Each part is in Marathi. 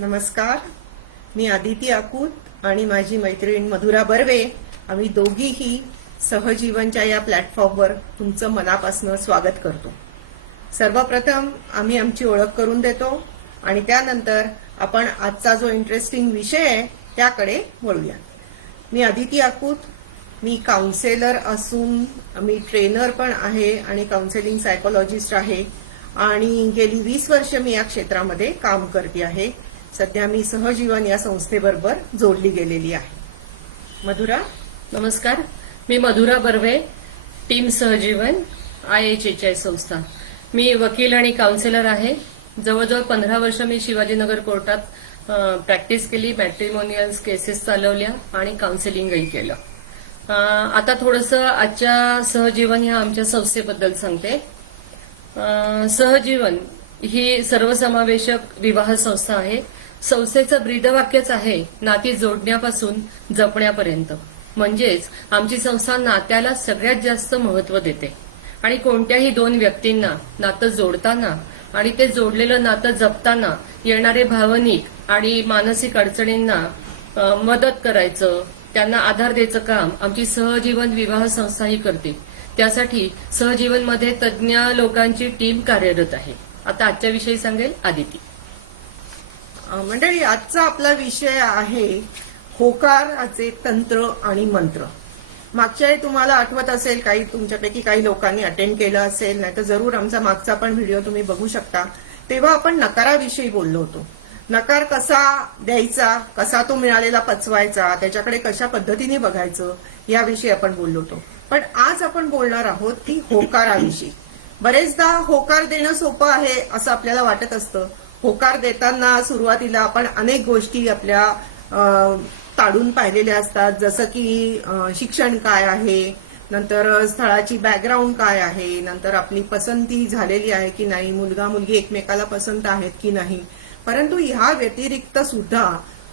नमस्कार. मी आदिती आकूत आणि माझी मैत्रीण मधुरा बर्वे आम्ही दोघीही सहजीवनच्या या प्लॅटफॉर्मवर तुमचं मनापासून स्वागत करतो. सर्वप्रथम आम्ही आमची ओळख करून देतो आणि त्यानंतर आपण आजचा जो इंटरेस्टिंग विषय आहे त्याकडे वळूया. मी आदिती आकूत, मी काउन्सेलर असून मी ट्रेनर पण आहे आणि काउन्सेलिंग सायकोलॉजिस्ट आहे आणि गेली 20 वर्ष मी या क्षेत्रामध्ये काम करते आहे. सध्या मी सहजीवन या संस्थेबरोबर जोडली गेलेली आहे. मधुरा. नमस्कार, मी मधुरा बर्वे, टीम सहजीवन, IHHI संस्था. मी वकील आणि काउन्सिलर आहे. जवळजवळ 15 वर्ष मी शिवाजीनगर कोर्टात प्रॅक्टिस केली, मॅट्रिमोनियल केसेस चालवल्या आणि काउन्सिलिंगही केलं. आता थोडंसं आजच्या सहजीवन ह्या आमच्या संस्थेबद्दल सांगते. सहजीवन ही सर्वसमावेशक विवाह संस्था आहे. संस्थेचं ब्रीदवाक्यच आहे, नाती जोडण्यापासून जपण्यापर्यंत. म्हणजेच आमची संस्था नात्याला सगळ्यात जास्त महत्व देते आणि कोणत्याही दोन व्यक्तींना नातं जोडताना आणि ते जोडलेलं नातं जपताना येणारे भावनिक आणि मानसिक अडचणींना मदत करायचं, त्यांना आधार द्यायचं काम आमची सहजीवन विवाह संस्था ही करते. त्यासाठी सहजीवनमध्ये तज्ज्ञ लोकांची टीम कार्यरत आहे. आता आजच्या विषयी सांगेल आदिती. मंडळी, आजचा आपला विषय आहे होकाराचे तंत्र आणि मंत्र. मागच्या तुम्हाला आठवत असेल, काही तुमच्यापैकी काही लोकांनी अटेंड केलं असेल, नाही तर जरूर आमचा मागचा पण व्हिडिओ तुम्ही बघू शकता. तेव्हा आपण नकाराविषयी बोललो होतो. नकार कसा द्यायचा, कसा तो मिळालेला पचवायचा, त्याच्याकडे कशा पद्धतीने बघायचं याविषयी आपण बोललो होतो. पण आज आपण बोलणार आहोत की होकाराविषयी. बरेचदा होकार देणं सोपं आहे असं आपल्याला वाटत असतं. होकार देताना सुरुवातीला आपण अनेक गोष्टी आपल्या ताडून पाहिलेल्या असतात, जसं की शिक्षण काय आहे, नंतर स्थळाची बॅकग्राऊंड काय आहे, नंतर आपली पसंती झालेली आहे की नाही, मुलगा मुलगी एकमेकाला पसंत आहेत की नाही. परंतु ह्या व्यतिरिक्त सुद्धा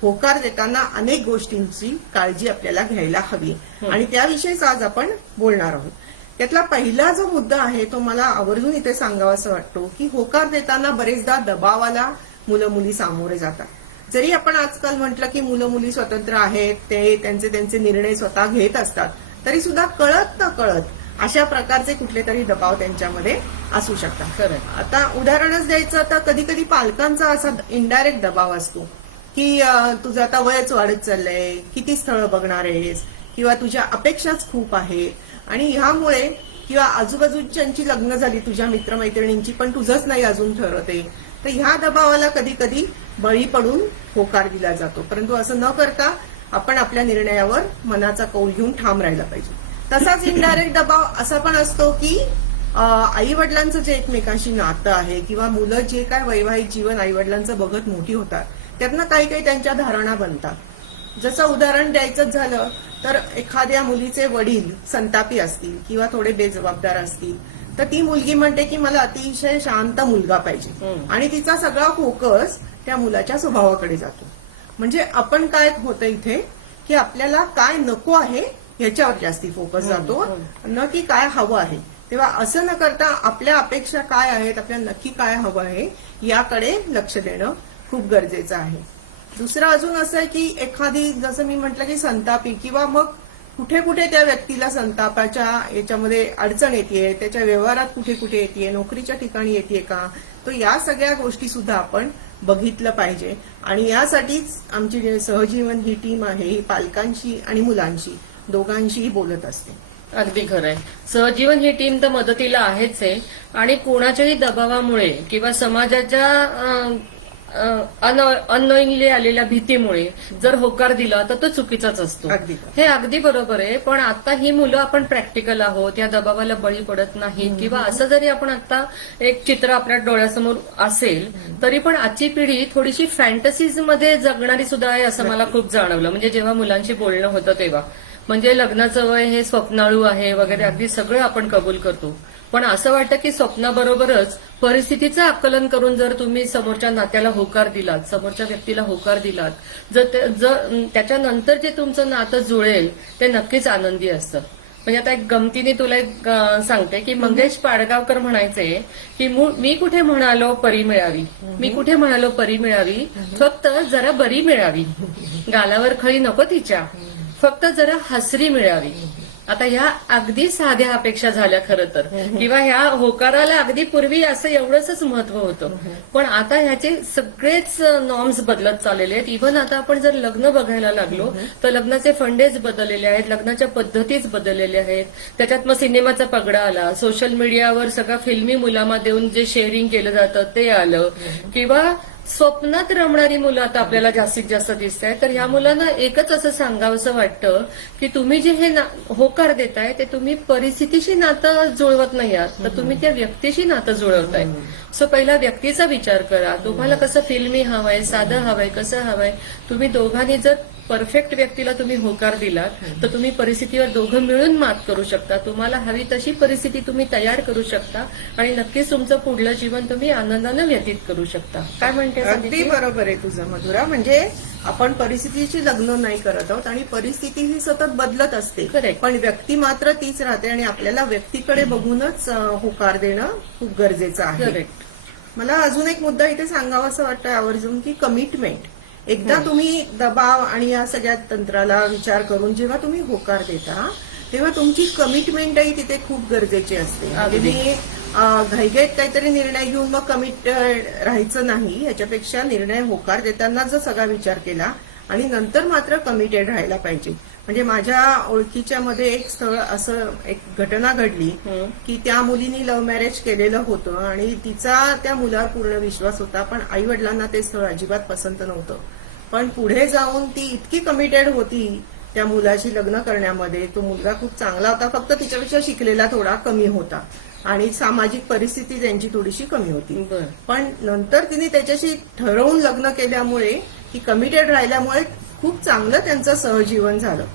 होकार देताना अनेक गोष्टींची काळजी आपल्याला घ्यायला हवी आणि त्याविषयीच आज आपण बोलणार आहोत. त्यातला पहिला जो मुद्दा आहे तो मला आवर्जून इथे सांगावासा वाटतो की होकार देताना बरेचदा दबावाला मुलं मुली सामोरे जातात. जरी आपण आजकाल म्हटलं की मुलं मुली स्वतंत्र आहेत, ते त्यांचे निर्णय स्वतः घेत असतात, तरी सुद्धा कळत न कळत अशा प्रकारचे कुठले तरी दबाव त्यांच्यामध्ये असू शकतात. खरं. आता उदाहरणच द्यायचं तर कधी कधी पालकांचा असा इनडायरेक्ट दबाव असतो की तुझं आता वयच वाढत चाललंय, किती स्थळं बघणार आहेस, किंवा तुझ्या अपेक्षाच खूप आहे आणि ह्यामुळे किंवा आजूबाजूच्यांची लग्न झाली तुझ्या मित्रमैत्रिणींची, पण तुझंच नाही अजून ठरवते, तर ह्या दबावाला कधी कधी बळी पडून होकार दिला जातो. परंतु असं न करता आपण आपल्या निर्णयावर मनाचा कौल घेऊन ठाम राहायला पाहिजे. तसाच इनडायरेक्ट दबाव असा पण असतो की आई वडिलांचं जे एकमेकांशी नातं आहे किंवा मुलं जे काय वैवाहिक जीवन आई वडिलांचं बघत मोठी होतात, त्यातनं काही काही त्यांच्या धारणा बनतात. जसं उदाहरण द्यायचं झालं तर एखाद्या मुलीचे वडील संतापी असतील किंवा थोडे बेजबाबदार असतील, तर ती मुलगी म्हणते की मला अतिशय शांत मुलगा पाहिजे आणि तिचा सगळा फोकस त्या मुलाच्या स्वभावाकडे जातो. म्हणजे आपण काय होतं इथे की आपल्याला काय नको आहे ह्याच्यावर जास्ती फोकस जातो, न की काय हवं आहे. तेव्हा असं न करता आपल्या अपेक्षा काय आहेत, आपल्याला नक्की काय हवं आहे याकडे लक्ष देणं खूप गरजेचं आहे. दुसरं अजून असं आहे की एखादी, जसं मी म्हटलं की संतापी, किंवा मग कुठे कुठे त्या व्यक्तीला संतापाच्या याच्यामध्ये अडचण येते, त्याच्या व्यवहारात कुठे कुठे येते, नोकरीच्या ठिकाणी येते का, तर या सगळ्या गोष्टी सुद्धा आपण बघितलं पाहिजे. आणि यासाठीच आमची जे सहजीवन ही टीम आहे ही पालकांशी आणि मुलांशी दोघांशीही बोलत असते. अगदी खरंय. सहजीवन ही टीम तर मदतीला आहेच आहे आणि कोणाच्याही दबावामुळे किंवा समाजाच्या अननोईंगली आलेल्या भीतीमुळे जर होकार दिला तर तो चुकीचाच असतो. हे अगदी बरोबर आहे. पण आता ही मुलं आपण प्रॅक्टिकल आहोत, या दबावाला बळी पडत नाही. किंवा असं जरी आपण आता एक चित्र आपल्या डोळ्यासमोर असेल तरी पण आजची पिढी थोडीशी फॅन्टसीज मध्ये जगणारी सुद्धा आहे असं मला खूप जाणवलं. म्हणजे जेव्हा मुलांशी बोलणं होतं तेव्हा, म्हणजे लग्नाचं वय हे स्वप्नाळू आहे वगैरे अगदी सगळं आपण कबूल करतो, पण असं वाटतं की स्वप्नाबरोबरच परिस्थितीचं आकलन करून जर तुम्ही समोरच्या नात्याला होकार दिलात, समोरच्या व्यक्तीला होकार दिलात, जर त्याच्यानंतर जे तुमचं नातं जुळेल ते नक्कीच आनंदी असतं. म्हणजे आता एक गमतीने तुला एक सांगते की मंगेश पाडगावकर म्हणायचे की मी कुठे म्हणालो परी मिळावी, मी कुठे म्हणालो परी मिळावी, फक्त जरा बरी मिळावी, गालावर खळी नको तिच्या, फक्त जरा हसरी मिळावी. आता ह्या अगदी साध्या अपेक्षा झाल्या खरं तर, किंवा ह्या होकाराला अगदी पूर्वी असं एवढंच महत्व होतं. पण आता ह्याचे सगळेच नॉर्म्स बदलत चाललेले आहेत. इव्हन आता आपण जर लग्न बघायला लागलो तर लग्नाचे फंडेच बदललेले आहेत, लग्नाच्या पद्धतीच बदललेल्या आहेत. त्याच्यात मग सिनेमाचा पगडा आला, सोशल मीडियावर सगळं फिल्मी मुलामा देऊन जे शेअरिंग केलं जातं ते आलं, किंवा स्वप्नात रमणारी मुलं आता आपल्याला जास्तीत जास्त दिसत आहेत. तर ह्या मुलांना एकच असं सांगावंसं वाटतं की तुम्ही जे हे होकार देताय ते तुम्ही परिस्थितीशी नातं जुळवत नाही आहात, तर तुम्ही त्या व्यक्तीशी नातं जुळवताय. सो पहिला व्यक्तीचा विचार करा, तुम्हाला कसं फिल्मी हवंय, साधं हवंय, कसं हवंय. तुम्ही दोघांनी जर परफेक्ट व्यक्तीला तुम्ही होकार दिलात तर तुम्ही परिस्थितीवर दोघं मिळून मात करू शकता. तुम्हाला हवी तशी परिस्थिती तुम्ही तयार करू शकता आणि नक्कीच तुमचं पुढलं जीवन तुम्ही आनंदानं व्यतीत करू शकता. काय म्हणते अगदी बरोबर आहे तुझं मधुरा. म्हणजे आपण परिस्थितीची लग्न नाही करत आहोत आणि परिस्थिती ही सतत बदलत असते. Correct. पण व्यक्ती मात्र तीच राहते आणि आपल्याला व्यक्तीकडे बघूनच होकार देणं खूप गरजेचं आहे. करेक्ट. मला अजून एक मुद्दा इथे सांगावा असं वाटतं आवर्जून की कमिटमेंट. एकदा तुम्ही दबाव आणि या सगळ्या तंत्राला विचार करून जेव्हा तुम्ही होकार देता तेव्हा तुमची कमिटमेंटही तिथे खूप गरजेची असते. अगदी. घाईघाईत काहीतरी निर्णय घेऊन मग कमिट राहायचं नाही. याच्यापेक्षा निर्णय होकार देताना जर सगळा विचार केला आणि नंतर मात्र कमिटेड राहायला पाहिजे. म्हणजे माझ्या ओळखीच्या मध्ये एक स्थळ असं एक घटना घडली की त्या मुलीनी लव्ह मॅरेज केलेलं होतं आणि तिचा त्या मुलावर पूर्ण विश्वास होता, पण आई वडिलांना ते स्थळ अजिबात पसंत नव्हतं. पण पुढे जाऊन ती इतकी कमिटेड होती त्या मुलाशी लग्न करण्यामध्ये. तो मुलगा खूप चांगला होता, फक्त तिच्यापेक्षा शिकलेला थोडा कमी होता आणि सामाजिक परिस्थिती त्यांची थोडीशी कमी होती. पण नंतर तिने त्याच्याशी ठरवून लग्न केल्यामुळे, ती कमिटेड राहिल्यामुळे खूप चांगलं त्यांचं सहजीवन झालं.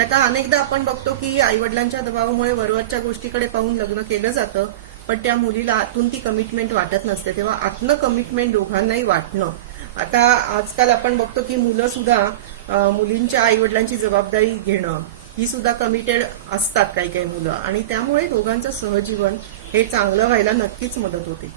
आता अनेकदा आपण बघतो की आईवडिलांच्या दबावामुळे वरवरच्या गोष्टीकडे पाहून लग्न केलं जातं, पण त्या मुलीला आतून ती कमिटमेंट वाटत नसते. तेव्हा आतनं कमिटमेंट दोघांनाही वाटणं. आता आजकाल आपण बघतो की मुलं सुद्धा मुलींच्या आईवडिलांची जबाबदारी घेणं ही सुद्धा कमिटेड असतात काही काही मुलं, आणि त्यामुळे दोघांचं सहजीवन हे चांगलं व्हायला नक्कीच मदत होते.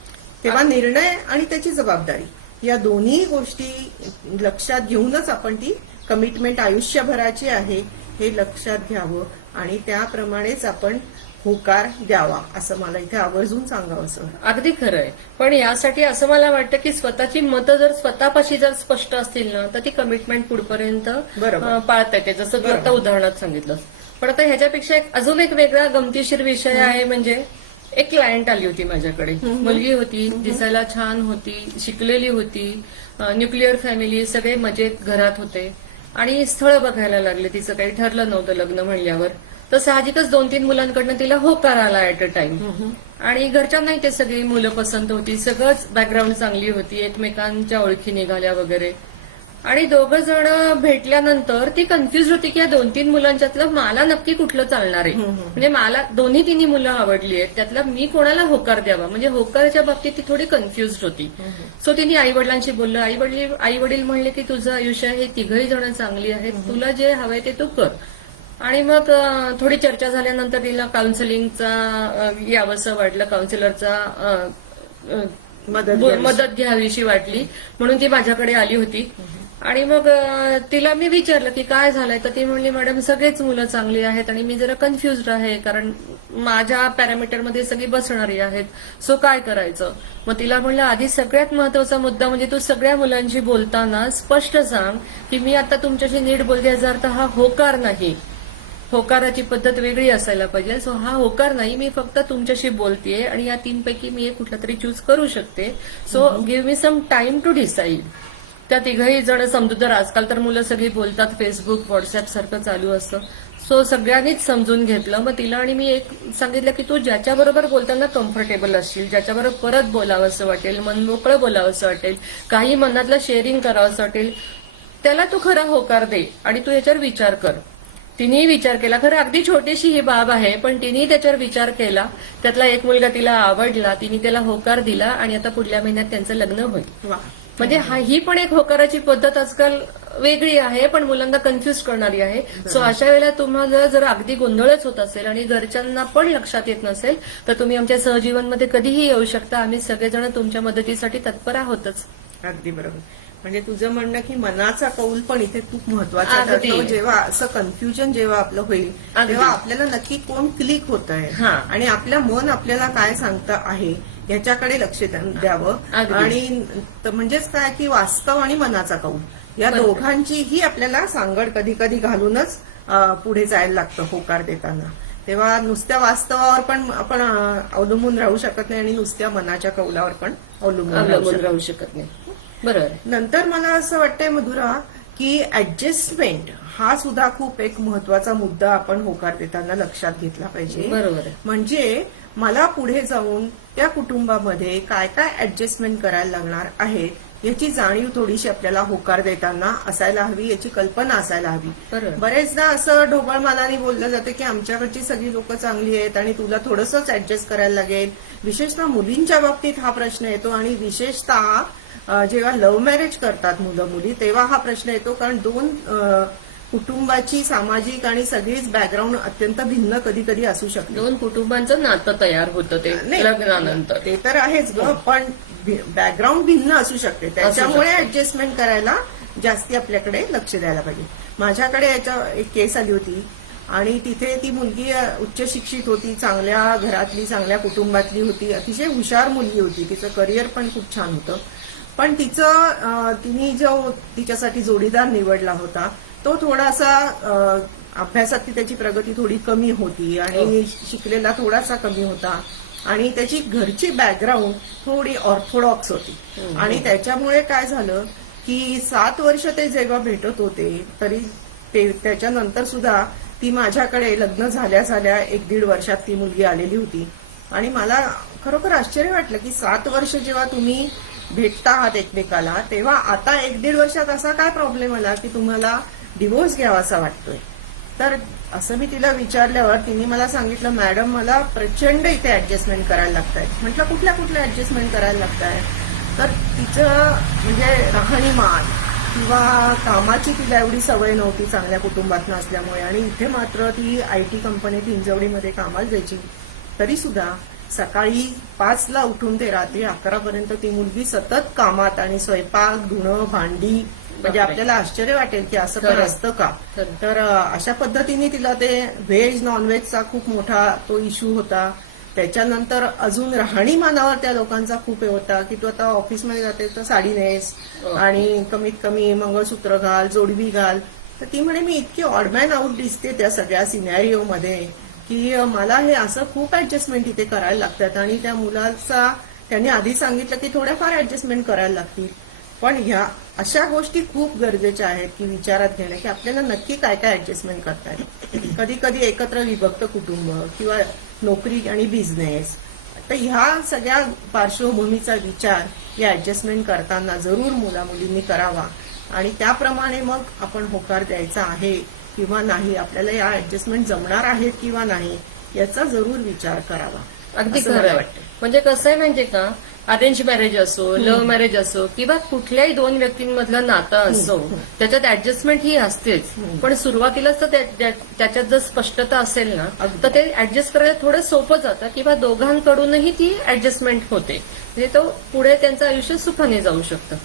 तेव्हा निर्णय आणि त्याची जबाबदारी या दोन्ही गोष्टी लक्षात घेऊनच आपण ती कमिटमेंट आयुष्यभराची आहे हे लक्षात घ्यावं आणि त्याप्रमाणेच आपण होकार द्यावा असं मला इथे आवर्जून सांगावं असं. अगदी खरं आहे. पण यासाठी असं मला वाटतं की स्वतःची मतं जर स्वतःपाशी जर स्पष्ट असतील ना तर ती कमिटमेंट पुढपर्यंत पाळता येते, जसं तू आता उदाहरणात सांगितलं. पण आता ह्याच्यापेक्षा अजून एक वेगळा गमतीशीर विषय आहे. म्हणजे एक क्लायंट आली होती माझ्याकडे, मुलगी होती, दिसायला छान होती, शिकलेली होती, न्यूक्लिअर फॅमिली, सगळे मजेत घरात होते आणि स्थळ बघायला लागले. तिचं काही ठरलं नव्हतं लग्न म्हणल्यावर. तर साहजिकच 2-3 मुलांकडनं तिला होकार आला ऍट अ टाइम. आणि घरच्यांनाही ते सगळी मुलं पसंत होती, सगळंच बॅकग्राऊंड चांगली होती, एकमेकांच्या ओळखी निघाल्या वगैरे. आणि दोघं जण भेटल्यानंतर ती कन्फ्युज होती की या 2-3 मुलांच्यातलं मला नक्की कुठलं चालणार आहे. म्हणजे मला तिन्ही मुलं आवडली आहेत, त्यातला मी कोणाला होकार द्यावा, म्हणजे होकाराच्या बाबतीत ती थोडी कन्फ्युज होती. सो तिने आई वडिलांशी बोललं. आई वडील म्हणले की तुझं आयुष्य हे तिघही जण चांगली आहेत, तुला जे हवंय ते तू कर. आणि मग थोडी चर्चा झाल्यानंतर तिला काउन्सिलिंगचा यावंसं वाटलं, काउन्सिलरचा मदत घ्यावीशी वाटली, म्हणून ती माझ्याकडे आली होती. आणि मग तिला मी विचारलं की काय झालंय, तर ती म्हणली मॅडम सगळेच मुलं चांगली आहेत आणि मी जरा कन्फ्युज्ड आहे, कारण माझ्या पॅरामीटरमध्ये सगळी बसणारी आहेत, सो काय करायचं. मग तिला म्हणलं आधी सगळ्यात महत्वाचा मुद्दा म्हणजे तू सगळ्या मुलांशी बोलताना स्पष्ट सांग की मी आता तुमच्याशी नीट बोलते, याचा अर्थ हा होकार नाही, होकाराची पद्धत वेगळी असायला पाहिजे. सो हा होकार नाही, मी फक्त तुमच्याशी बोलतेय आणि या 3 पैकी मी एक कुठला तरी चूज करू शकते. So give me some time to decide. त्या तिघही जण समजूतदार, आजकाल तर मुलं सगळी बोलतात, फेसबुक व्हॉट्सअप सारखं चालू असतं. सो सगळ्यांनीच समजून घेतलं. मग तिला आणि मी एक सांगितलं की तू ज्याच्याबरोबर बोलताना कम्फर्टेबल असशील, ज्याच्याबरोबर परत बोलावंसं वाटेल, मनमोकळं बोलावंसं वाटेल, काही मनातलं शेअरिंग करावंसं वाटेल, त्याला तू खरा होकार दे आणि तू याच्यावर विचार कर. तिनेही विचार केला. खरं अगदी छोटीशी ही बाब आहे, पण तिनेही त्याच्यावर विचार केला. त्यातला एक मुलगा तिला आवडला, तिने त्याला होकार दिला आणि आता पुढल्या महिन्यात त्यांचं लग्न होईल. म्हणजे ही पण एक होकाराची पद्धत आजकाल वेगळी आहे पण मुलांना कन्फ्युज करणारी आहे. सो अशा वेळेला तुम्हाला जर अगदी गोंधळच होत असेल आणि घरच्यांना पण लक्षात येत नसेल तर तुम्ही आमच्या सहजीवनमध्ये कधीही येऊ शकता. आम्ही सगळेजण तुमच्या मदतीसाठी तत्पर आहोतच. अगदी बरोबर. म्हणजे तुझं म्हणणं की मनाचा कौल पण इथे खूप महत्वाचा अगदी. ठरतो. जेव्हा असं कन्फ्युजन जेव्हा आपलं होईल अगदी. तेव्हा आपल्याला नक्की कोण क्लिक होत आहे हा. आणि आपल्या मन आपल्याला काय सांगतं आहे याच्याकडे लक्ष द्यावं. अगदी. आणि म्हणजेच काय की वास्तव आणि मनाचा कौल या बरोबर. दोघांचीही आपल्याला सांगड कधी कधी घालूनच पुढे जायला लागतं होकार देताना. तेव्हा नुसत्या वास्तवावर पण आपण अवलंबून राहू शकत नाही आणि नुसत्या मनाच्या कौलावर पण अवलंबून अवलंबून राहू शकत नाही. बरोबर आहे. नंतर मला असं वाटतंय मधुरा की ऍडजस्टमेंट हा सुद्धा खूप एक महत्वाचा मुद्दा आपण होकार देताना लक्षात घेतला पाहिजे. बरोबर आहे. म्हणजे मला पुढे जाऊन त्या कुटुंबामध्ये काय काय ऍडजस्टमेंट करायला लागणार आहे याची जाणीव थोडीशी आपल्याला होकार देताना असायला हवी, याची कल्पना असायला हवी. बरोबर. बरेचदा असं ढोबळमानाने बोललं जातं की आमच्याकडची सगळी लोक चांगली आहेत आणि तुला थोडंसंच ऍडजस्ट करायला लागेल. विशेषतः मुलींच्या बाबतीत हा प्रश्न येतो आणि विशेषतः जेव्हा लव्ह मॅरेज करतात मुलं मुली तेव्हा हा प्रश्न येतो. कारण दोन कुटुंबाची सामाजिक आणि सगळीच बॅकग्राऊंड अत्यंत भिन्न कधी कधी असू शकते. दोन कुटुंबांचं नातं तयार होतं ते नाही, लग्नानंतर. ते तर आहेच ग, पण बॅकग्राऊंड भिन्न असू शकते. त्याच्यामुळे शकते. ऍडजस्टमेंट करायला जास्ती आपल्याकडे लक्ष द्यायला पाहिजे. माझ्याकडे याच्या एक केस आली होती आणि तिथे ती मुलगी उच्च शिक्षित होती, चांगल्या घरातली चांगल्या कुटुंबातली होती, अतिशय हुशार मुलगी होती, तिचं करिअर पण खूप छान होतं. पण तिने जो तिच्यासाठी जोडीदार निवडला होता तो थोडासा अभ्यासात त्याची प्रगती थोडी कमी होती आणि शिकलेला थोडासा कमी होता आणि त्याची घरची बॅकग्राऊंड थोडी ऑर्थोडॉक्स होती. आणि त्याच्यामुळे काय झालं की 7 वर्ष ते जेव्हा भेटत होते तरी त्याच्यानंतर सुद्धा ती माझ्याकडे लग्न झाल्या 1-1.5 वर्षात ती मुलगी आलेली होती. आणि मला खरोखर आश्चर्य वाटलं की 7 वर्ष जेव्हा तुम्ही भेटता आहात एकमेकाला तेव्हा आता 1-1.5 वर्षात असा काय प्रॉब्लेम आला की तुम्हाला डिवोर्स घ्यावासा वाटतोय. तर असं मी तिला विचारल्यावर तिने मला सांगितलं, मॅडम मला प्रचंड इथे ऍडजस्टमेंट करायला लागतंय. म्हटलं कुठल्या ऍडजस्टमेंट करायला लागतंय? तर तिचं म्हणजे राहणीमान किंवा कामाची तिला एवढी सवय नव्हती चांगल्या कुटुंबातनं असल्यामुळे आणि इथे मात्र ती IT कंपनीत हिंजवडीमध्ये कामाला जायची. तरी सुद्धा सकाळी 5ला उठून ते रात्री 11 पर्यंत ती मुलगी सतत कामात आणि स्वयंपाक, धुणं, भांडी. म्हणजे आपल्याला आश्चर्य वाटेल की असं पण असतं का. तर अशा पद्धतीने तिला ते व्हेज नॉनव्हेजचा खूप मोठा तो इश्यू होता. त्याच्यानंतर अजून राहणीमानावर त्या लोकांचा खूप हे होता की तू आता ऑफिसमध्ये जाते तर साडी नेस आणि कमीत कमी मंगळसूत्र घाल, जोडवी घाल. तर ती म्हणे मी इतकी ऑडमॅन आउट दिसते त्या सगळ्या सिनॅरिओमध्ये की मला हे असं खूप ऍडजस्टमेंट इथे करायला लागतात. आणि त्या मुलाचा त्यांनी आधी सांगितलं की थोड्याफार ऍडजस्टमेंट करायला लागतील. पण ह्या अशा गोष्टी खूप गरजेच्या आहेत की विचारात घेणं की आपल्याला नक्की काय काय ऍडजस्टमेंट करता येईल. कधी कधी एकत्र विभक्त कुटुंब किंवा नोकरी आणि बिझनेस. तर ह्या सगळ्या पार्श्वभूमीचा विचार या ऍडजस्टमेंट करताना जरूर मुलामुलींनी करावा आणि त्याप्रमाणे मग आपण होकार द्यायचा आहे किंवा नाही, आपल्याला या ऍडजस्टमेंट जमणार आहेत किंवा नाही याचा जरूर विचार करावा. अगदी असं खरं मला आहे. वाटतं. म्हणजे कसं आहे माहितीये का, अरेंज मॅरेज असो, लव्ह मॅरेज असो किंवा कुठल्याही 2 व्यक्तींमधलं नातं असो त्याच्यात ऍडजस्टमेंट ही असतेच. पण सुरुवातीलाच तर त्याच्यात जर स्पष्टता असेल ना तर ते ऍडजस्ट करायला थोडं सोपं जातं किंवा दोघांकडूनही ती ऍडजस्टमेंट होते. म्हणजे तो पुढे त्यांचं आयुष्य सुखाने जाऊ शकतं.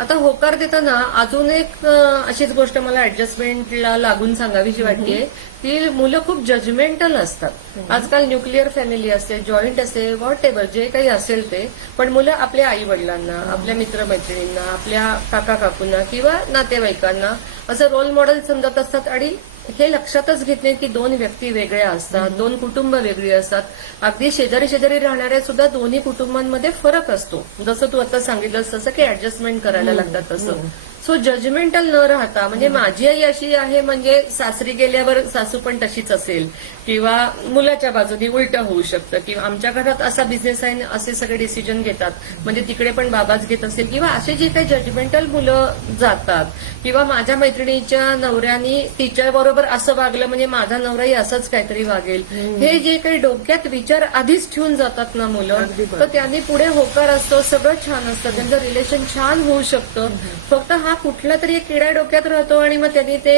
आता होकार देताना अजून एक अशीच गोष्ट मला ऍडजस्टमेंटला लागून सांगावीशी वाटतेय की मुलं खूप जजमेंटल असतात. आजकाल न्यूक्लिअर फॅमिली असते, जॉईंट असते, व्हॉट एव्हर जे काही असेल ते. पण मुलं आपल्या आई वडिलांना, आपल्या मित्रमैत्रिणींना, आपल्या काका काकूंना किंवा नातेवाईकांना असं रोल मॉडेल समजत असतात आणि हे लक्षातच घेत नाही की 2 व्यक्ती वेगळ्या असतात, 2 कुटुंब वेगळी असतात. अगदी शेजारी शेजारी राहणाऱ्या सुद्धा दोन्ही कुटुंबांमध्ये फरक असतो. जसं तू आता सांगितलंस तसं की ऍडजस्टमेंट करायला लागतात तसं. सो जजमेंटल न राहता म्हणजे माझी आई अशी आहे म्हणजे सासरी गेल्यावर सासू पण तशीच असेल किंवा मुलाच्या बाजूने उलट होऊ शकतं किंवा आमच्या घरात असा बिझनेस आहे असे सगळे डिसिजन घेतात म्हणजे तिकडे पण बाबाच घेत असेल किंवा असे जे काही जजमेंटल मुलं जातात किंवा माझ्या मैत्रिणीच्या नवऱ्यानी तिच्याबरोबर असं वागलं म्हणजे माझा नवराही असंच काहीतरी वागेल, हे जे काही डोक्यात विचार आधीच ठेवून जातात ना मुलं, तर त्यांनी पुढे होकार असतो, सगळं छान असतं, त्यांचं रिलेशन छान होऊ शकतं. फक्त हा हा कुठला तरी एक किडा डोक्यात राहतो आणि मग त्यांनी ते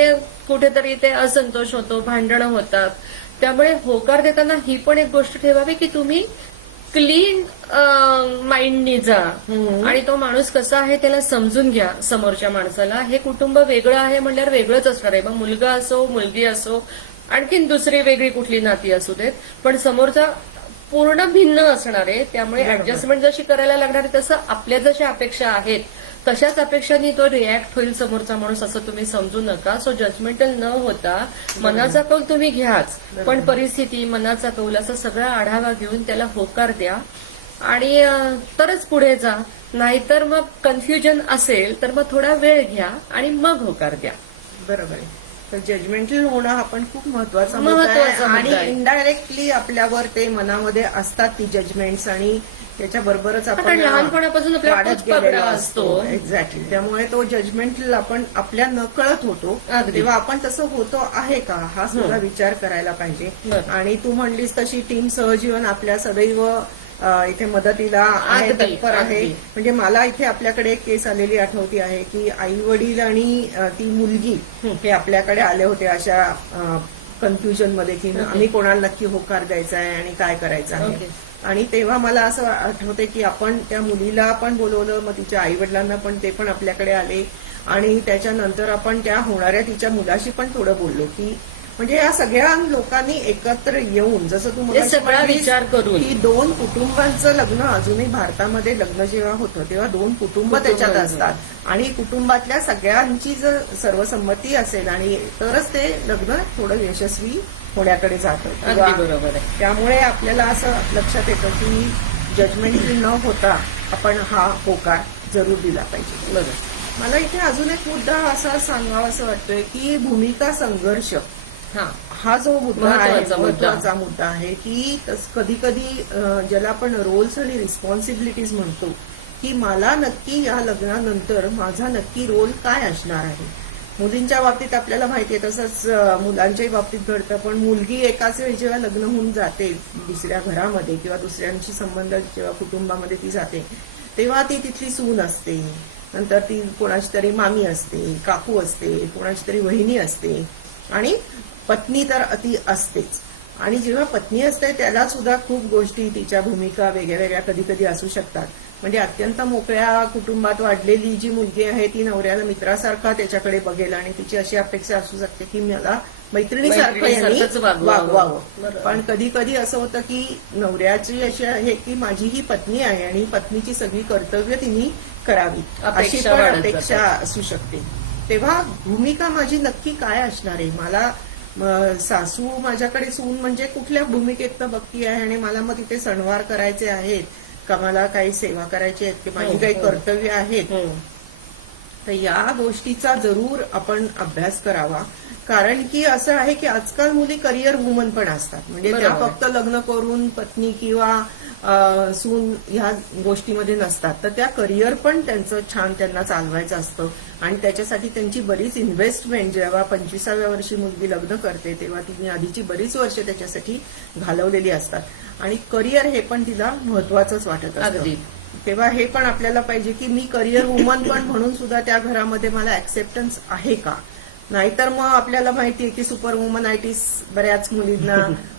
कुठेतरी ते असंतोष होतो, भांडणं होतात. त्यामुळे होकार देताना ही पण एक गोष्ट ठेवावी की तुम्ही क्लीन माइंडनी जा आणि तो माणूस कसा आहे त्याला समजून घ्या. समोरच्या माणसाला हे कुटुंब वेगळं आहे म्हणल्यावर वेगळंच असणार आहे. मग मुलगा असो, मुलगी असो, आणखीन दुसरी वेगळी कुठली नाती असू देत, पण समोरचा पूर्ण भिन्न असणार आहे. त्यामुळे ऍडजस्टमेंट जशी करायला लागणार आहे तसं आपल्या जशा अपेक्षा आहेत तशाच अपेक्षांनी तो रिॲक्ट होईल समोरचा माणूस, असं तुम्ही समजू नका. सो जजमेंटल न होता मनाचा कौल तुम्ही घ्याच, पण परिस्थिती, मनाचा कौल असा सगळा आढावा घेऊन त्याला होकार द्या आणि तरच पुढे जा. नाहीतर मग कन्फ्युजन असेल तर मग थोडा वेळ घ्या आणि मग होकार द्या. बरोबर आहे. तर जजमेंटल होणं हा पण खूप महत्वाचा मुद्दा आहे. महत्त्वाचा मुद्दा आहे. आणि इनडायरेक्टली आपल्यावर ते मनामध्ये असतात ती जजमेंट्स आणि त्याच्याबरोबरच कारण आपण लहानपणापासून आपल्याला वाढत तोच पगडा गेलेलो असतो. एक्झॅक्टली. त्यामुळे तो जजमेंटल आपण आपल्या नकळत होतो. अगदी. तेव्हा आपण तसं होतो आहे का हा सुद्धा विचार करायला पाहिजे. बरं. आणि तू म्हणलीस तशी टीम सहजीवन आपल्या सदैव इथे मदतीला आहे, अगदी, तत्पर आहे. अगदी. म्हणजे मला इथे आपल्याकडे एक केस आलेली आठवती आहे की आई वडील आणि ती मुलगी हे आपल्याकडे आले होते अशा कन्फ्युजन मध्ये की आम्ही कोणाला नक्की होकार द्यायचा आहे आणि काय करायचं आहे. ओके. आणि तेव्हा मला असं आठवते की आपण त्या मुलीला पण बोलवलं, मग तिच्या आई वडिलांना पण, ते पण आपल्याकडे आले आणि त्याच्यानंतर आपण त्या होणाऱ्या तिच्या मुलाशी पण थोडं बोललो की म्हणजे या सगळ्या लोकांनी एकत्र येऊन, जसं तू हे सगळा विचार करून की दोन कुटुंबांचं लग्न, अजूनही भारतामध्ये लग्न जेव्हा होतं तेव्हा दोन कुटुंब त्याच्यात असतात आणि कुटुंबातल्या सगळ्यांची जर सर्वसंमती असेल आणि तरच ते लग्न थोडं यशस्वी होण्याकडे जातं. अगदी बरोबर आहे. त्यामुळे आपल्याला असं लक्षात येतं की जजमेंट न होता आपण हा होकार जरूर दिला पाहिजे. बरोबर. मला इथे अजून एक मुद्दा असा सांगावा असं वाटतोय की भूमिका संघर्ष हा जो मुद्दा आहे, महत्वाचा मुद्दा आहे की कधी कधी ज्याला आपण रोल्स आणि रिस्पॉन्सिबिलिटीज म्हणतो की मला नक्की या लग्नानंतर माझा नक्की रोल काय असणार आहे. मुलींच्या बाबतीत आपल्याला माहितीये, तसंच मुलांच्याही बाबतीत घडतं. पण मुलगी एकाच वेळी जेव्हा लग्न होऊन जाते दुसऱ्या घरामध्ये किंवा दुसऱ्यांशी संबंध जेव्हा कुटुंबामध्ये ती जाते तेव्हा ती तिथली सून असते, नंतर ती कोणाची तरी मामी असते, काकू असते, कोणाची तरी वहिनी असते आणि पत्नी तर अति असतेच. आणि जेव्हा पत्नी असते त्याला सुद्धा खूप गोष्टी, तिच्या भूमिका वेगळ्या वेगळ्या कधी कधी असू शकतात. म्हणजे अत्यंत मोकळ्या कुटुंबात वाढलेली जी मुलगी आहे ती नवऱ्याला मित्रासारखा त्याच्याकडे बघेल आणि तिची अशी अपेक्षा असू शकते की मला मैत्रिणीसारखं यांनी वागवावं. पण कधी कधी असं होतं की नवऱ्याची अशी आहे की माझी ही पत्नी आहे आणि पत्नीची सगळी कर्तव्य तिने करावी अशी पण अपेक्षा असू शकते. तेव्हा भूमिका माझी नक्की काय असणार आहे. मला सासू माझ्याकडे सून म्हणजे कुठल्या भूमिकेत बघती आहे आणि मला मग तिथे सणवार करायचे आहेत का, मला काही सेवा करायची आहेत की माझी काही कर्तव्य आहेत. तर या गोष्टीचा जरूर आपण अभ्यास करावा. कारण की असं आहे की आजकाल मुली करिअर वुमन पण असतात. म्हणजे त्या फक्त लग्न करून पत्नी किंवा सून ह्या गोष्टीमध्ये नसतात, तर त्या करिअर पण त्यांचं छान त्यांना चालवायचं असतं आणि त्याच्यासाठी त्यांची बरीच इन्व्हेस्टमेंट, जेव्हा 25व्या वर्षी मुलगी लग्न करते तेव्हा तिने आधीची बरीच वर्ष त्याच्यासाठी घालवलेली असतात आणि करिअर हे पण तिला महत्वाचंच वाटत असतं. तेव्हा हे पण आपल्याला पाहिजे की मी करिअर वुमन पण म्हणून सुद्धा त्या घरामध्ये मला ऍक्सेप्टन्स आहे का. नाहीतर मग आपल्याला माहितीये की सुपर वुमनायटिस बऱ्याच मुलींना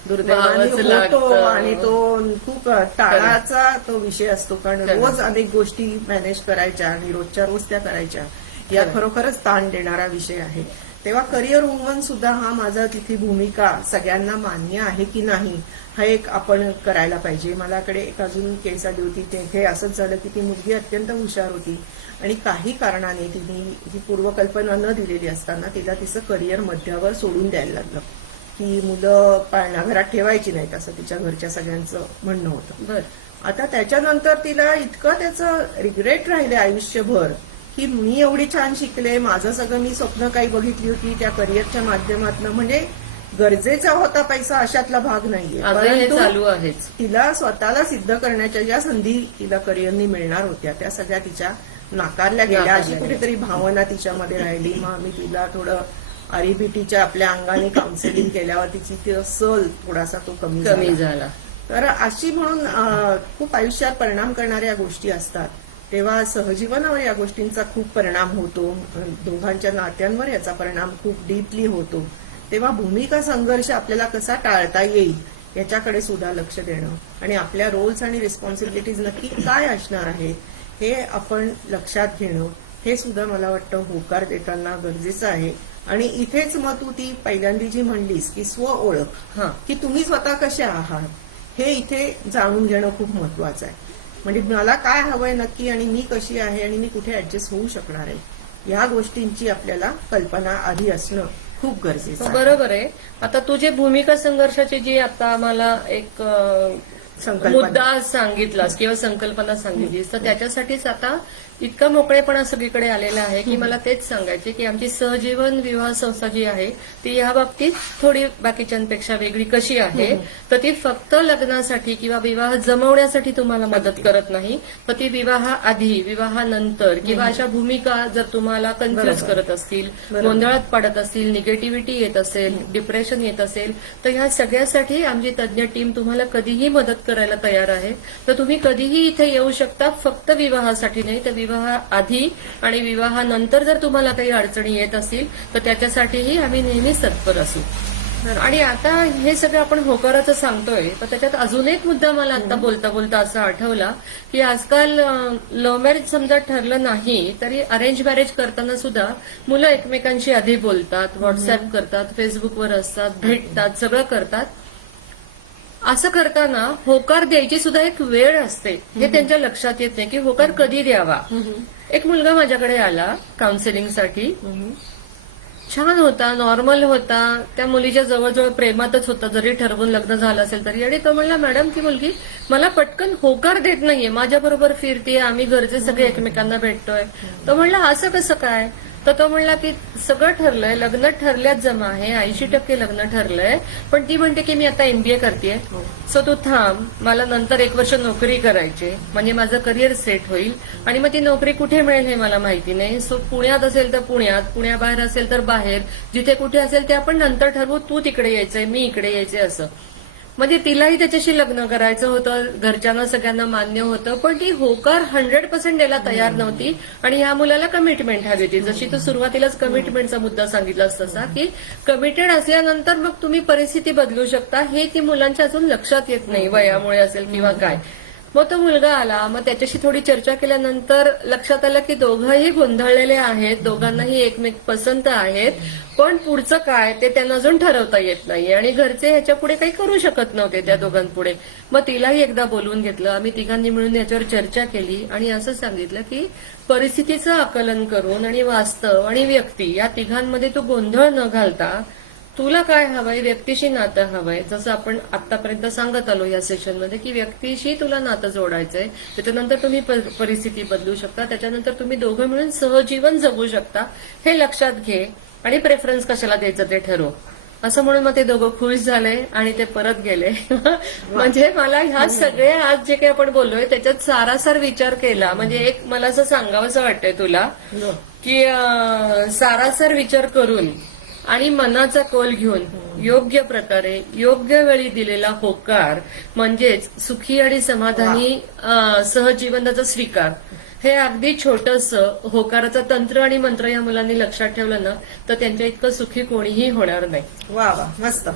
दुर्दैवाने होतो आणि तो खूप टाळाचा तो विषय असतो. कारण रोज अनेक गोष्टी मॅनेज करायच्या आणि रोजच्या रोज त्या करायच्या, या खरोखरच ताण देणारा विषय आहे. तेव्हा करिअर वुमन सुद्धा हा माझा तिथे भूमिका सगळ्यांना मान्य आहे की नाही हा एक आपण करायला पाहिजे. मलाकडे एक अजून केस आली होती, तेथे असंच झालं की ती मुलगी अत्यंत हुशार होती आणि काही कारणाने तिने ही पूर्वकल्पना न दिलेली असताना तिला तिचं करिअर मध्यावर सोडून द्यायला लागलं की मुलं पाळणाघरात ठेवायची नाहीत असं तिच्या घरच्या सगळ्यांचं म्हणणं होतं. आता त्याच्यानंतर तिला इतकं त्याचं रिग्रेट राहिले आयुष्यभर की मी एवढी छान शिकले, माझं सगळं मी स्वप्न काही बघितली होती त्या करिअरच्या माध्यमातून, म्हणजे गरजेचा होता पैसा अशातला भाग नाहीये, परंतु तिला स्वतःला सिद्ध करण्याच्या ज्या संधी तिला करिअरनी मिळणार होत्या त्या सगळ्या तिच्या नाकारल्या गेल्या. अशी कुठेतरी भावना तिच्यामध्ये राहिली. मग आम्ही तिला थोडं आरईबीटीच्या आपल्या अंगाने काउन्सिलिंग केल्यावर तिची सल थोडासा तो कमी झाला. तर अशी म्हणून खूप आयुष्यात परिणाम करणाऱ्या गोष्टी असतात तेव्हा सहजीवनावर या गोष्टींचा खूप परिणाम होतो, दोघांच्या नात्यांवर याचा परिणाम खूप डीपली होतो. तेव्हा भूमिका संघर्ष आपल्याला कसा टाळता येईल याच्याकडे सुद्धा लक्ष देणं आणि आपल्या रोल्स आणि रिस्पॉन्सिबिलिटीज नक्की काय असणार आहेत हे आपण लक्षात घेणं, हे सुद्धा मला वाटतं होकार देताना गरजेचं आहे. आणि इथेच मग तू ती पहिल्यांदा जी म्हणलीस की स्व ओळख, की तुम्ही स्वतः कसे आहात हे इथे जाणून घेणं खूप महत्वाचं आहे. म्हणजे मला काय हवंय नक्की आणि मी कशी आहे आणि मी कुठे ऍडजस्ट होऊ शकणार आहे या गोष्टींची आपल्याला कल्पना आधी असणं खूप गरजेचं आहे. बरोबर आहे. आता तुझे भूमिका संघर्षाची जी आता आम्हाला एक मुद्दा सांगितलास किंवा संकल्पना सांगितलीस, तर त्याच्यासाठीच आता इतका मोकळेपणा सगळीकडे आलेला आहे की मला तेच सांगायचे की आमची सहजीवन विवाह संस्था जी आहे ती या बाबतीत थोडी बाकीच्यांपेक्षा वेगळी कशी आहे, तर ती फक्त लग्नासाठी किंवा विवाह जमवण्यासाठी तुम्हाला मदत करत नाही, तर ती विवाहाआधी, विवाहानंतर किंवा अशा भूमिका जर तुम्हाला कन्फ्युज करत असतील, गोंधळात पडत असतील, निगेटिव्हिटी येत असेल, डिप्रेशन येत असेल, तर ह्या सगळ्यासाठी आमची तज्ज्ञ टीम तुम्हाला कधीही मदत करायला तयार आहे. तर तुम्ही कधीही इथे येऊ शकता, फक्त विवाहासाठी नाही तर विवाहाआधी आणि विवाहानंतर जर तुम्हाला काही अडचणी येत असतील तर त्याच्यासाठीही आम्ही नेहमी तत्पर असू. आणि आता हे सगळं आपण होकाराचं सांगतोय, तर त्याच्यात अजून एक मुद्दा मला आता बोलता बोलता असा आठवला की आजकाल लव्ह मॅरेज समजा ठरलं नाही तरी अरेंज मॅरेज करताना सुद्धा मुलं एकमेकांशी आधी बोलतात, व्हॉट्सअप करतात, फेसबुकवर असतात, भेटतात, सगळं करतात. असं करताना होकार द्यायची सुद्धा एक वेळ असते, हे त्यांच्या लक्षात येत नाही की होकार कधी द्यावा. एक मुलगा माझ्याकडे आला काउन्सिलिंगसाठी, छान होता, नॉर्मल होता, त्या मुलीच्या जवळजवळ प्रेमातच होता, जरी ठरवून लग्न झालं असेल तरी. आणि तो म्हणला, मॅडम ती मुलगी मला पटकन होकार देत नाहीये, माझ्याबरोबर फिरतीये, आम्ही घरचे सगळे एकमेकांना भेटतोय. तो म्हणला असं कसं काय, तर तो म्हणला की सगळं ठरलंय, लग्न ठरल्यात जमा आहे, 80% लग्न ठरलंय, पण ती म्हणते की मी आता MBA करतेय, सो तू थांब, मला नंतर 1 वर्ष नोकरी करायची, म्हणजे माझं करिअर सेट होईल, आणि मग ती नोकरी कुठे मिळेल हे मला माहिती नाही, सो पुण्यात असेल तर पुण्यात, पुण्याबाहेर असेल तर बाहेर, जिथे कुठे असेल ते आपण नंतर ठरवू, तू तिकडे यायचंय, मी इकडे यायचंय. असं म्हणजे तिलाही त्याच्याशी लग्न करायचं होतं, घरच्यांना सगळ्यांना मान्य होतं, पण ती होकार 100% द्यायला तयार नव्हती. आणि ह्या मुलाला कमिटमेंट हवी होती, जशी तू सुरुवातीलाच कमिटमेंटचा मुद्दा सांगितलास तसा, की कमिटेड असल्यानंतर मग तुम्ही परिस्थिती बदलू शकता, हे ती मुलांच्या अजून लक्षात येत नाही, वयामुळे असेल किंवा काय. मग तो मुलगा आला, मग त्याच्याशी थोडी चर्चा केल्यानंतर लक्षात आलं की दोघंही गोंधळलेले आहेत, दोघांनाही एकमेक पसंत आहेत, पण पुढचं काय ते त्यांना अजून ठरवता येत नाही आणि घरचे ह्याच्या पुढे काही करू शकत नव्हते त्या दोघांपुढे. मग तिलाही एकदा बोलवून घेतलं, आम्ही तिघांनी मिळून याच्यावर चर्चा केली आणि असं सांगितलं की परिस्थितीचं आकलन करून आणि वास्तव आणि व्यक्ती या तिघांमध्ये तू गोंधळ न घालता तुला काय हवंय, व्यक्तीशी नातं हवंय, जसं आपण आतापर्यंत सांगत आलो या सेशनमध्ये की व्यक्तीशी तुला नातं जोडायचंय, त्याच्यानंतर तुम्ही परिस्थिती बदलू शकता, त्याच्यानंतर तुम्ही दोघं मिळून सहजीवन जगू शकता, हे लक्षात घे आणि प्रेफरन्स कशाला द्यायचं ते ठरव. असं म्हणून मग ते दोघं खुश झाले आणि ते परत गेले. म्हणजे मला ह्या सगळे आज जे काही आपण बोललोय त्याच्यात सारासार विचार केला, म्हणजे एक मला असं सांगावंसं वाटतंय तुला की सारासार विचार करून आणि मनाचा कौल घेऊन योग्य प्रकारे योग्य वेळी दिलेला होकार म्हणजेच सुखी आणि समाधानी सहजीवनाचा स्वीकार, हे अगदी छोटंसं होकाराचं तंत्र आणि मंत्र या मुलांनी लक्षात ठेवलं ना तर त्यांच्या इतकं सुखी कोणीही होणार नाही. वा वा, मस्त,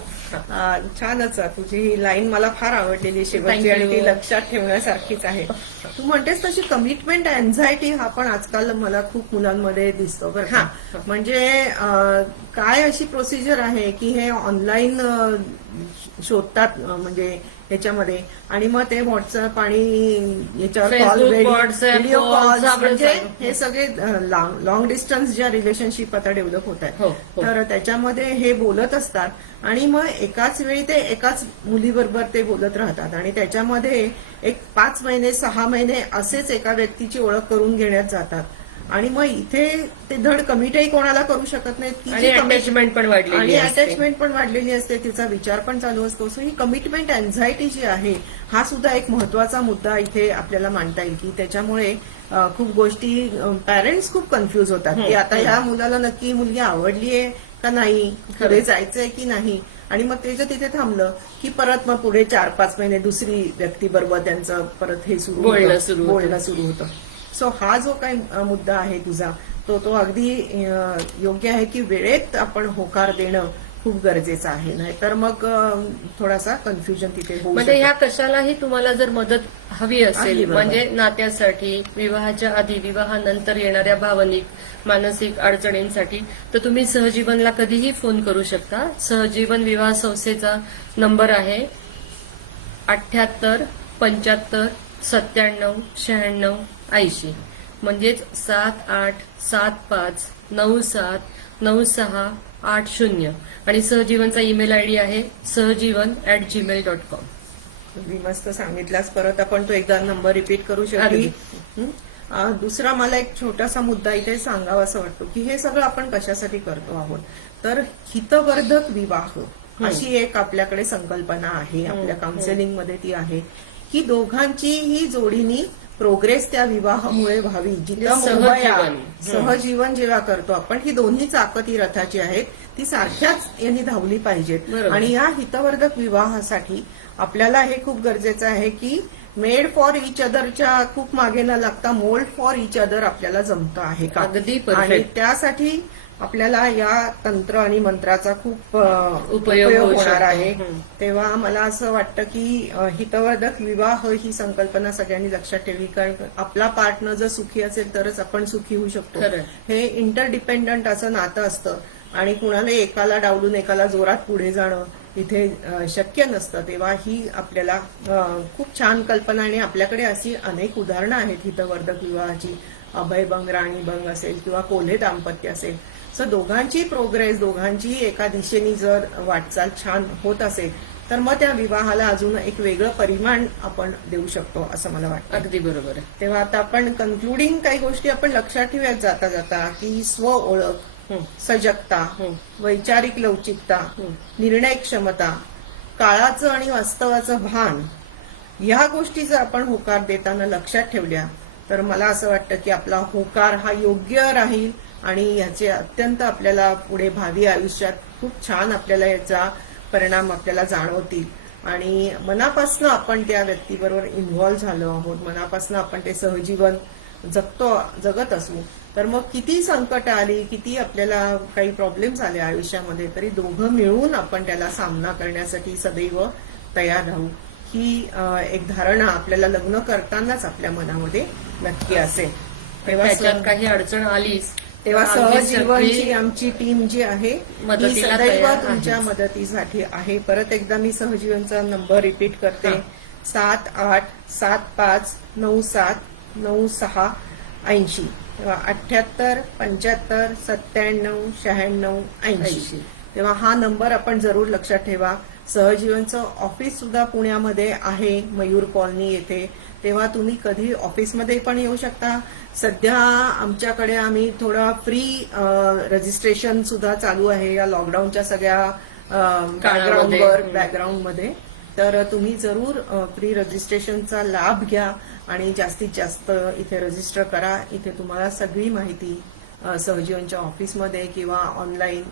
छानच. तुझी ही लाईन मला फार आवडलेली शेवटची आणि ती लक्षात ठेवण्यासारखीच आहे. तू म्हणतेस तशी कमिटमेंट अँझायटी हा पण आजकाल मला खूप मुलांमध्ये दिसतो बरं का. म्हणजे काय अशी प्रोसिजर आहे की हे ऑनलाईन शोधतात म्हणजे ह्याच्यामध्ये, आणि मग ते व्हॉट्सअप आणि याच्यावर कॉल, व्हिडिओ कॉल, म्हणजे हे सगळे लॉंग डिस्टन्स ज्या रिलेशनशिप आता डेव्हलप होत आहेत, तर त्याच्यामध्ये हे बोलत असतात आणि मग एकाच वेळी ते एकाच मुलीबरोबर ते बोलत राहतात आणि त्याच्यामध्ये एक 5 महिने 6 महिने असेच एका व्यक्तीची ओळख करून घेण्यात जातात. आणि मग इथे ते धड कमिटही कोणाला करू शकत नाहीत की अटॅचमेंट पण वाढलेली असते, अटॅचमेंट पण वाढलेली असते, तिचा विचार पण चालू असतो. सो ही कमिटमेंट अँझायटी जी आहे हा सुद्धा एक महत्वाचा मुद्दा इथे आपल्याला मांडता येईल की त्याच्यामुळे खूप गोष्टी पॅरेंट्स खूप कन्फ्युज होतात की आता ह्या मुलाला नक्की मुलगी आवडलीये का नाही, पुढे जायचंय की नाही. आणि मग ते जर तिथे थांबलं की परत मग पुढे 4-5 महिने दुसरी व्यक्ती बरोबर त्यांचं परत हे बोलणं सुरू होतं. सो हा जो काही मुद्दा आहे तुझा तो अगदी योग्य आहे की वेळेत आपण होकार देणं खूप गरजेचं आहे, नाहीतर मग थोडासा कन्फ्युजन तिथे होऊ म्हणजे शकतं. ह्या कशालाही तुम्हाला जर मदत हवी आहे, असेल, बरोबर. म्हणजे नात्यासाठी, विवाहाच्या आधी, विवाहानंतर येणाऱ्या भावनिक मानसिक अडचणींसाठी, तर तुम्ही सहजीवनला कधीही फोन करू शकता. सहजीवन विवाह संस्थेचा नंबर आहे 78 75 97 96 80, म्हणजेच 7875979680 आणि सहजीवनचा ईमेल आयडी आहे sahajivan@gmail.com. अगदी मस्त सांगितलास. परत आपण तो एकदा नंबर रिपीट करू शकतो. अगदी. दुसरा मला एक छोटासा मुद्दा इथे सांगावा असं वाटतो की हे सगळं आपण कशासाठी करतो आहोत, तर हितवर्धक विवाह अशी एक आपल्याकडे संकल्पना आहे. आपल्या काउन्सिलिंग मध्ये ती आहे की दोघांचीही जोडीनी प्रोग्रेस त्या विवाहामुळे व्हावी. जिथं सहजीवन. सहजीवन जेव्हा करतो आपण, ही दोन्ही चाकं रथाची आहेत, ती सारख्याच यांनी धावली पाहिजेत. बरोबर. आणि या हितवर्धक विवाहासाठी आपल्याला हे खूप गरजेचं आहे की मेड फॉर इच अदरच्या खूप मागे न लागता मोल्ड फॉर इच अदर आपल्याला जमतं आहे का. अगदी आणि परफेक्ट. त्यासाठी आपल्याला या तंत्र आणि मंत्राचा खूप उपयोग होऊ होणार शकतो. आहे. तेव्हा मला असं वाटतं की हितवर्धक विवाह ही संकल्पना सगळ्यांनी लक्षात ठेवली, कारण आपला पार्टनर जर सुखी असेल तरच आपण सुखी होऊ शकतो. खरंय. हे इंटरडिपेंडंट असं नातं असतं आणि कुणाला एकाला डावलून एकाला जोरात पुढे जाणं इथे शक्य नसतं. तेव्हा ही आपल्याला खूप छान कल्पना, आणि आपल्याकडे अशी अनेक उदाहरणं आहेत हितवर्धक विवाहाची. अभयभंग, राणीभंग असेल किंवा कोल्हे दाम्पत्य असेल. सो दोघांची प्रोग्रेस, दोघांची एका दिशेने जर वाटचाल छान होत असेल तर मग त्या विवाहाला अजून एक वेगळं परिमाण आपण देऊ शकतो असं मला वाटतं. अगदी बरोबर आहे. तेव्हा आता आपण कन्क्लुडिंग काही गोष्टी आपण लक्षात ठेवूयात जाता जाता की स्व ओळख, सजगता, वैचारिक लवचिकता, निर्णय क्षमता, काळाचं आणि वास्तवाचं भान, या गोष्टी जर आपण होकार देताना लक्षात ठेवल्या तर मला असं वाटतं की आपला होकार हा योग्य राहील आणि याचे अत्यंत आपल्याला पुढे भावी आयुष्यात खूप छान आपल्याला याचा परिणाम आपल्याला जाणवतील. आणि मनापासून आपण त्या व्यक्तीबरोबर इन्व्हॉल्व्ह झालो आहोत, मनापासून आपण ते सहजीवन जगत असू, तर मग किती संकट आली, किती आपल्याला काही प्रॉब्लेम्स आले आयुष्यामध्ये, तरी दोघं मिळून आपण त्याला सामना करण्यासाठी सदैव तयार राहू. ही एक धारणा आपल्याला लग्न करतानाच आपल्या मनामध्ये नक्की असेल. त्याच्यात काही अडचण आलीच तेव्हा तर आम्ही सहजीवनची सगळी आमची टीम जी आहे ती मदतीला सदैव तयार आहे. तुमच्या मदतीसाठी आहे. परत एकदा मी सहजीवनचा नंबर रिपीट करते. 7875979680. 78 75 97 96 80. तेव्हा हा नंबर आपण जरूर लक्षात ठेवा. सहजीवनचं ऑफिस सुद्धा पुण्यामध्ये आहे, मयूर कॉलनी येथे. तेव्हा तुम्ही कधी ऑफिसमध्ये पण येऊ शकता. सध्या आमच्याकडे आम्ही थोडा फ्री रजिस्ट्रेशन सुद्धा चालू आहे या लॉकडाऊनच्या सगळ्या बॅकग्राऊंडमध्ये. तर तुम्ही जरूर फ्री रजिस्ट्रेशनचा लाभ घ्या आणि जास्तीत जास्त इथे रजिस्टर करा. इथे तुम्हाला सगळी माहिती सहजीवनच्या ऑफिसमध्ये किंवा ऑनलाईन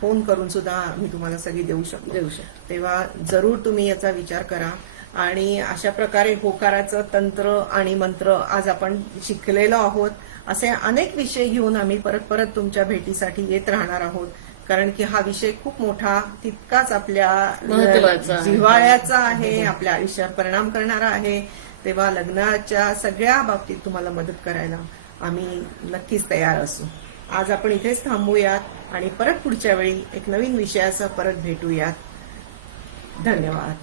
फोन करून सुद्धा मी तुम्हाला सगळी देऊ शकतो. तेव्हा जरूर तुम्ही याचा विचार करा. आणि अशा प्रकारे होकाराचं तंत्र आणि मंत्र आज आपण शिकलेलो आहोत. असे अनेक विषय घेऊन आम्ही परत परत तुमच्या भेटीसाठी येत राहणार आहोत, कारण की हा विषय खूप मोठा, तितकाच आपल्या महत्त्वाचा आहे. जिव्हाळ्याचा आहे, आपल्या आयुष्यावर परिणाम करणारा आहे. तेव्हा लग्नाच्या सगळ्या बाबतीत तुम्हाला मदत करायला आम्ही नक्कीच तयार असू. आज आपण इथेच थांबूयात आणि परत पुढच्या वेळी एक नवीन विषयासह परत भेटूयात. धन्यवाद.